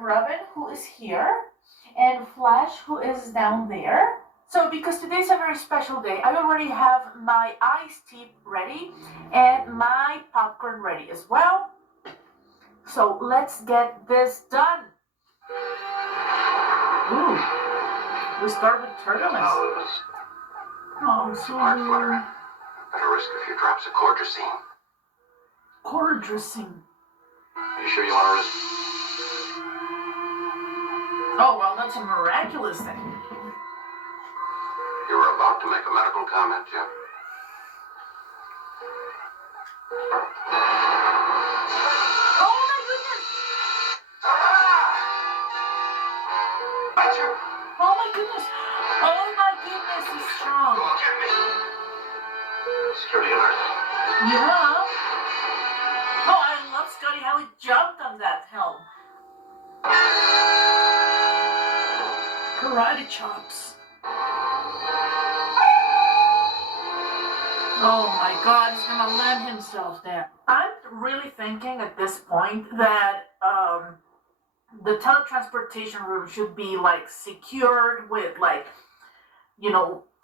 Robin, who is here, and Flash, who is down there. So, because today's a very special day, I already have my iced tea ready and my popcorn ready as well. So, let's get this done. Ooh, we start with turbulence. Oh, so weird. At a risk of a few drops of cordracine. Cordracine. Are you sure you want to risk? Oh, well, that's a miraculous thing. You were about to make a medical comment, Jim? Oh, my goodness! That's you! Oh, my goodness! Oh, my goodness, he's strong. Go get me! Security alert. Yeah. Oh, I love Scotty how he jumped on that helm. Karate chops. Oh my god, he's gonna land himself there. I'm really thinking at this point that the teletransportation room should be like secured with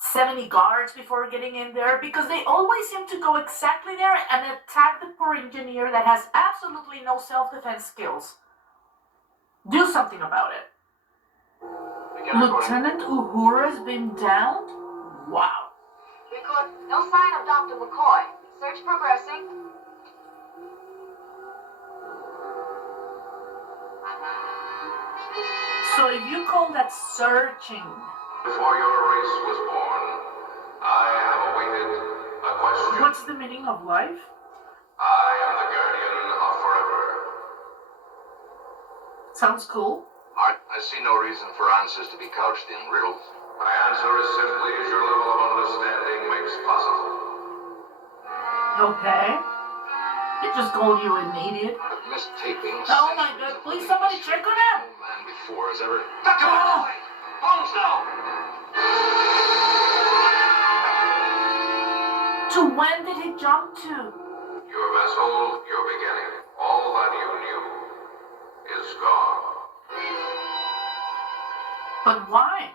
70 guards before getting in there, because they always seem to go exactly there and attack the poor engineer that has absolutely no self-defense skills. Do something about it. Lieutenant Uhura's been downed? Wow. Record. No sign of Dr. McCoy. Search progressing. So if you call that searching... Before your race was born, I have awaited a question. What's the meaning of life? I am the guardian of forever. Sounds cool. I see no reason for answers to be couched in riddles. My answer is simply as your level of understanding makes possible. Okay. It just called you an idiot. But mistaping. Oh my god, please somebody check on him! No man before has ever. Dr. McCoy! Holmes, no! To when did he jump to? Your vessel, your beginning, all that you knew, is gone. But why?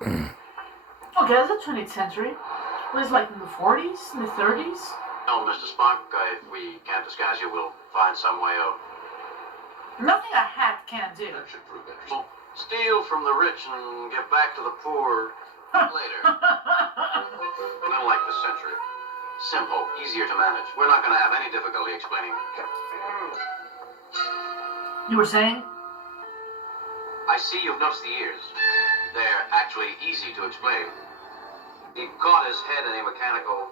Okay, that's the 20th century. It was like in the 40s, in the 30s? No, Mr. Spock, if we can't disguise you, we'll find some way out. Nothing a hat can't do. That should prove it. We'll steal from the rich and give back to the poor later. Unlike this century. Simple, easier to manage. We're not going to have any difficulty explaining. You were saying? I see you've noticed the ears. They're actually easy to explain. He caught his head in a mechanical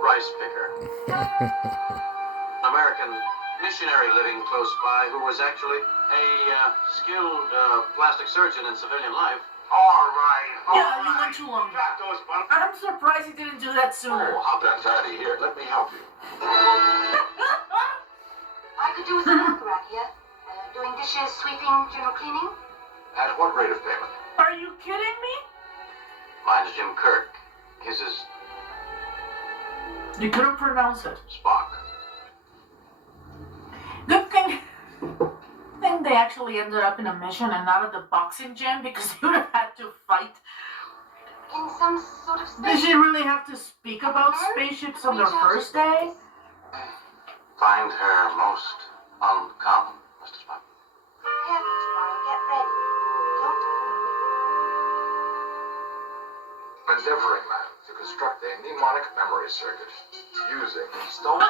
rice picker. An American missionary living close by who was actually a skilled plastic surgeon in civilian life. All right. Yeah, you went too long. Got those buns. I'm surprised he didn't do that sooner. Oh, hop that fatty here. Let me help you. I could do with some work around here. Doing dishes, sweeping, general cleaning. At what rate of payment? Are you kidding me? Mine's Jim Kirk. His is You couldn't pronounce it. Spock. Good thing they actually ended up in a mission and not at the boxing gym, because they would have had to fight. In some sort of Did space. she really have to speak about spaceships on their first day? Find her most uncommon, Mr. Spock. Careful tomorrow. Get ready. Don't. Endeavoring, man, to construct a mnemonic memory circuit using stolen.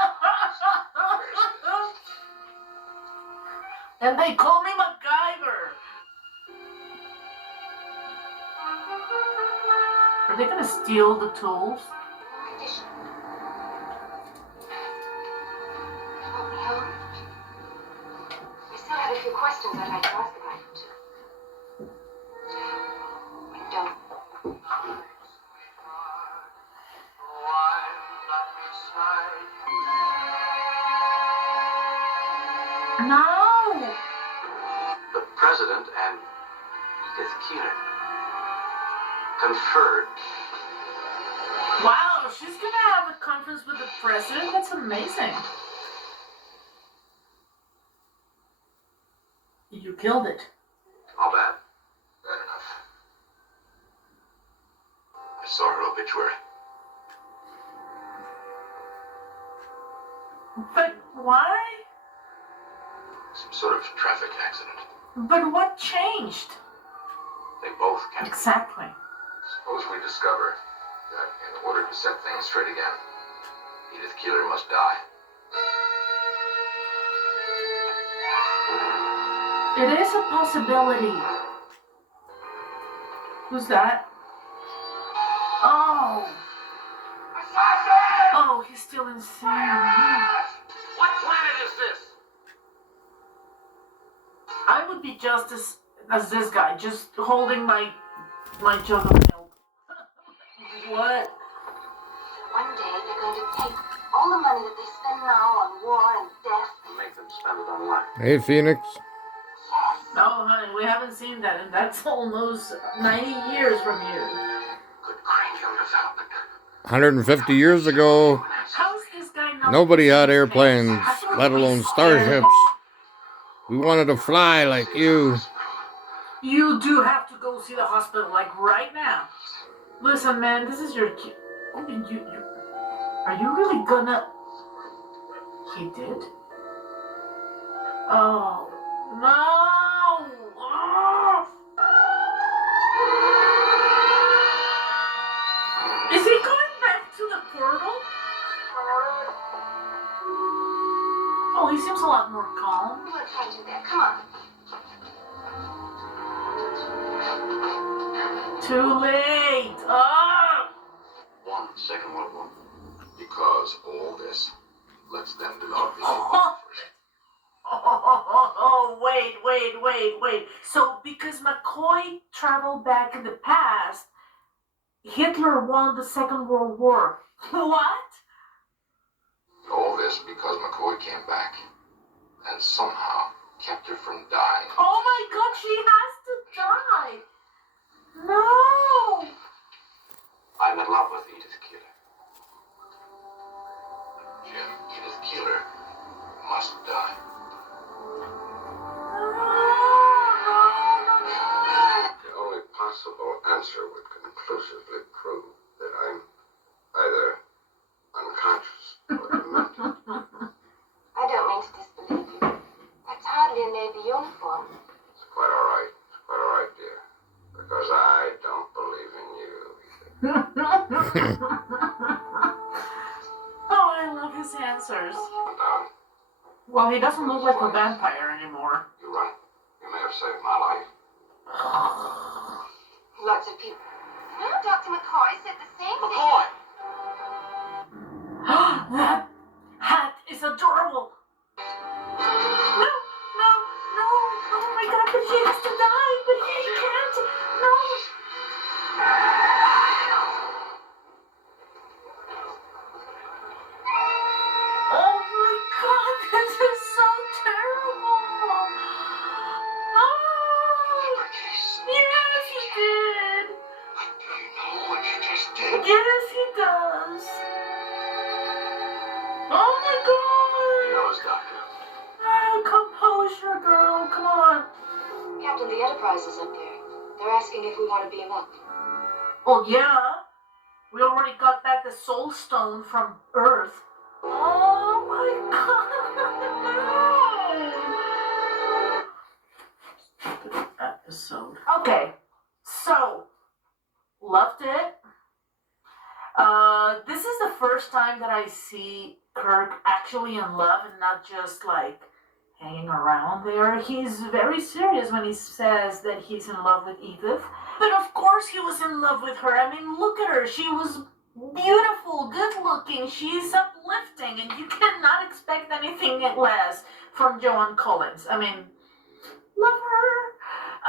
And they call me MacGyver. Are they gonna steal the tools? Condition. Want me home? I still have a few questions I'd like to ask about you. And don't. No! The President and Edith Keeler conferred. Wow, she's gonna have a conference with the president? That's amazing. You killed it. How bad? Bad enough. I saw her obituary. But why? Some sort of traffic accident. But what changed? They both can. Exactly. Suppose we discover that in order to set things straight again, Edith Keeler must die. It is a possibility. Who's that? Oh. Oh, he's still insane. What planet is this? I would be just as this guy, just holding my jug of milk. What? One day they're going to take all the money that they spend now on war and death. And make them spend it on life. Hey, Phoenix. No, honey, we haven't seen that, and that's almost 90 years from you. Good cranial development. 150 years ago, How's this guy not? nobody had airplanes, let alone starships. We wanted to fly like you. You do have to go see the hospital, like right now. Listen, man, this is your kid. Are you really gonna? He did? Oh no! Oh. Is he going back to the portal? Oh, he seems a lot more calm. We won't find you there. Come on. Too late. Oh. 1 second, what? Because all this lets them develop the Oh, wait. So, because McCoy traveled back in the past, Hitler won the Second World War. What? All this because McCoy came back and somehow kept her from dying. Oh my God, she has to die. No. I'm in love with Edith Keeler. Jim, Edith Keeler must die. The only possible answer would conclusively prove that I'm either unconscious or demented. I don't mean to disbelieve you. That's hardly a Navy uniform. It's quite all right. It's quite all right, dear. Because I don't believe in you either. Oh, I love his answers. Now, Well, he doesn't look like a vampire anymore. you're right. You may have saved my life. Lots of people. No, Dr. McCoy said the same thing. McCoy! That hat is adorable. No. Oh my God, but he has to die. But he can't. No. Oh my God, this is so terrible. Oh. Yes, he did. Do you know what you just did? Yes, he does. Oh my He God. knows, Doctor. Composure, girl. Come on. Captain, the Enterprise is up there. They're asking if we want to beam up. Oh, yeah. We already got back the Soul Stone from Earth. Oh my God. No. Episode. Okay. So, loved it. This is the first time that I see Kirk actually in love and not just like hanging around there. He's very serious when he says that he's in love with Edith. But of course he was in love with her. I mean, look at her. She was beautiful, good looking. She's uplifting, and you cannot expect anything less from Joan Collins. I mean, love her.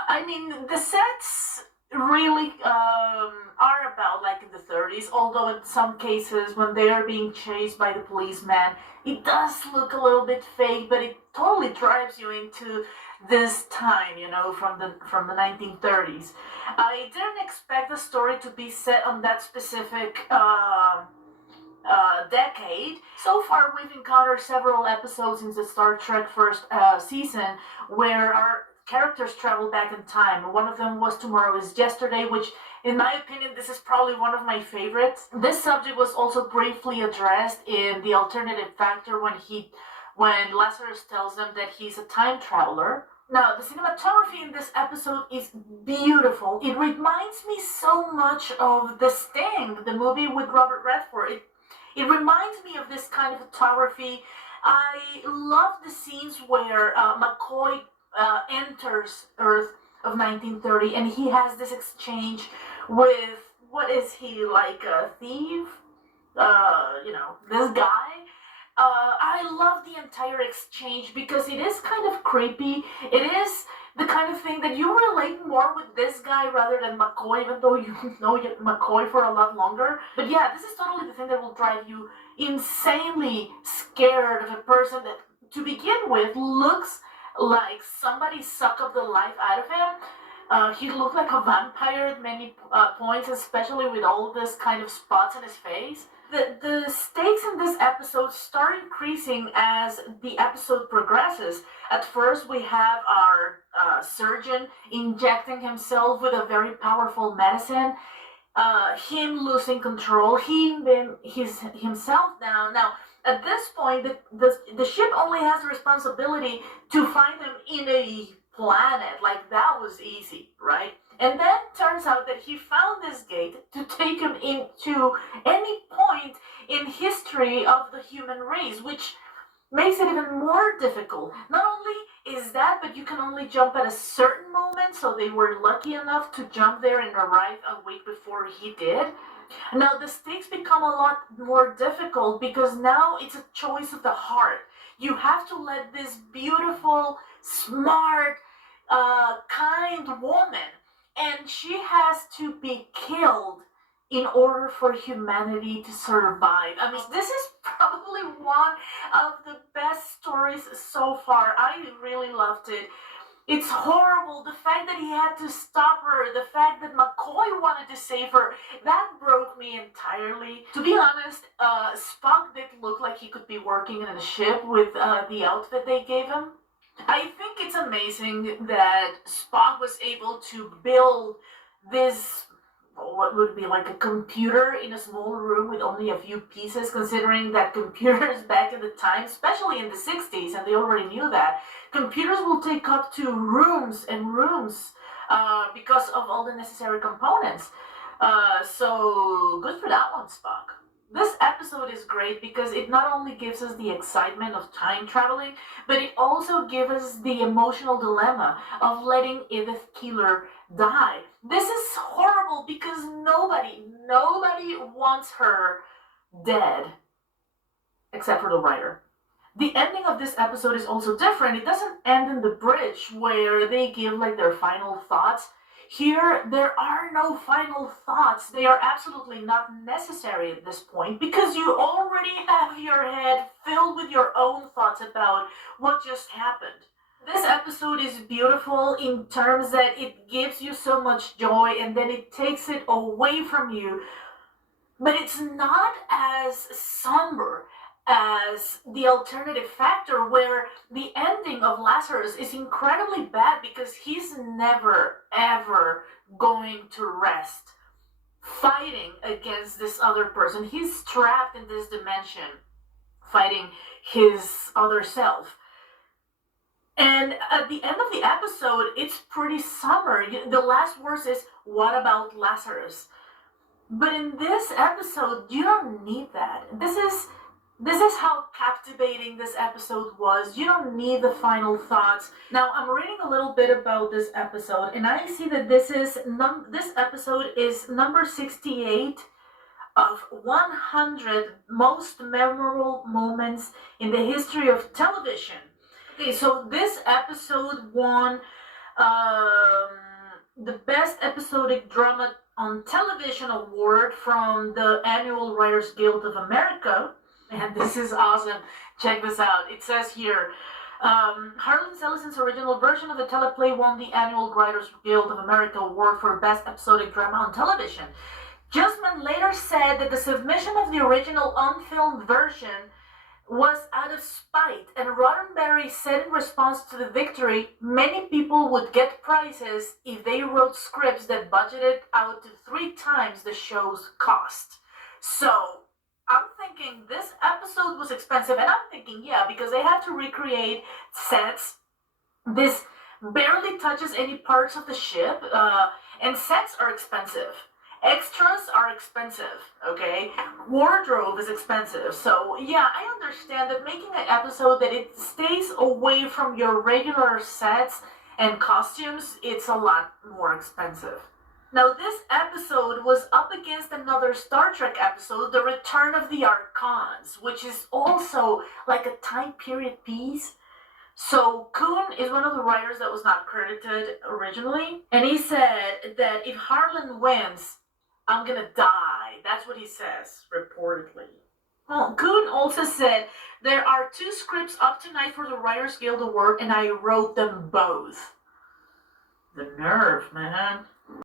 I mean, the sets really are about like in the 30s, although in some cases when they are being chased by the policeman, it does look a little bit fake, but it totally drives you into this time, you know, from the 1930s. I didn't expect the story to be set on that specific decade. So far, we've encountered several episodes in the Star Trek first season where our characters travel back in time. One of them was Tomorrow is Yesterday, which, in my opinion, this is probably one of my favorites. This subject was also briefly addressed in The Alternative Factor when Lazarus tells them that he's a time traveler. Now, the cinematography in this episode is beautiful. It reminds me so much of The Sting, the movie with Robert Redford. It reminds me of this kind of photography. I love the scenes where McCoy enters Earth of 1930 and he has this exchange with, what is he, like a thief? This guy. I love the entire exchange because it is kind of creepy. It is the kind of thing that you relate more with this guy rather than McCoy, even though you know McCoy for a lot longer. But yeah, this is totally the thing that will drive you insanely scared of a person that, to begin with, looks like somebody sucked up the life out of him. He looked like a vampire at many points, especially with all this kind of spots on his face. The stakes in this episode start increasing as the episode progresses. At first, we have our surgeon injecting himself with a very powerful medicine, him losing control, himself down. Now, at this point, the ship only has the responsibility to find him in a planet. Like, that was easy, right? And then turns out that he found this gate to take him into any point in history of the human race, which makes it even more difficult. Not only is that, but you can only jump at a certain moment, so they were lucky enough to jump there and arrive a week before he did. Now the stakes become a lot more difficult because now it's a choice of the heart. You have to let this beautiful, smart, kind woman, and she has to be killed in order for humanity to survive. I mean, this is probably one of the best stories so far. I really loved it. It's horrible. The fact that he had to stop her, the fact that McCoy wanted to save her, that broke me entirely. To be honest, Spock did look like he could be working in a ship with the outfit they gave him. I think it's amazing that Spock was able to build this, what would be like a computer in a small room with only a few pieces, considering that computers back in the time, especially in the 60s, and they already knew that, computers will take up to rooms and rooms because of all the necessary components. So good for that one, Spock. This episode is great because it not only gives us the excitement of time traveling, but it also gives us the emotional dilemma of letting Edith Keeler die. This is horrible because nobody wants her dead, except for the writer. The ending of this episode is also different. It doesn't end in the bridge where they give like their final thoughts. Here, there are no final thoughts. They are absolutely not necessary at this point because you already have your head filled with your own thoughts about what just happened. This episode is beautiful in terms that it gives you so much joy and then it takes it away from you. But it's not as somber as The Alternative Factor, where the ending of Lazarus is incredibly bad because he's never, ever going to rest fighting against this other person. He's trapped in this dimension, fighting his other self. And at the end of the episode, it's pretty somber. The last verse is, "What about Lazarus?" But in this episode, you don't need that. This is how captivating this episode was. You don't need the final thoughts. Now, I'm reading a little bit about this episode, and I see that this episode is number 68 of 100 most memorable moments in the history of television. Okay, so this episode won the Best Episodic Drama on Television Award from the Annual Writers Guild of America. And this is awesome. Check this out. It says here, Harlan Ellison's original version of the teleplay won the Annual Writers Guild of America Award for Best Episodic Drama on Television. Justman later said that the submission of the original unfilmed version was out of spite, and Roddenberry said in response to the victory, many people would get prizes if they wrote scripts that budgeted out to 3 times the show's cost. So I'm thinking this episode was expensive, and I'm thinking, yeah, because they had to recreate sets. This barely touches any parts of the ship, and sets are expensive. Extras are expensive, okay? Wardrobe is expensive. So, yeah, I understand that making an episode that it stays away from your regular sets and costumes, it's a lot more expensive. Now, this episode was up against another Star Trek episode, The Return of the Archons, which is also like a time period piece. So Kuhn is one of the writers that was not credited originally, and he said that if Harlan wins, I'm gonna die. That's what he says, reportedly. Well, Kuhn also said there are 2 scripts up tonight for the Writers Guild Award, and I wrote them both. The nerve, man.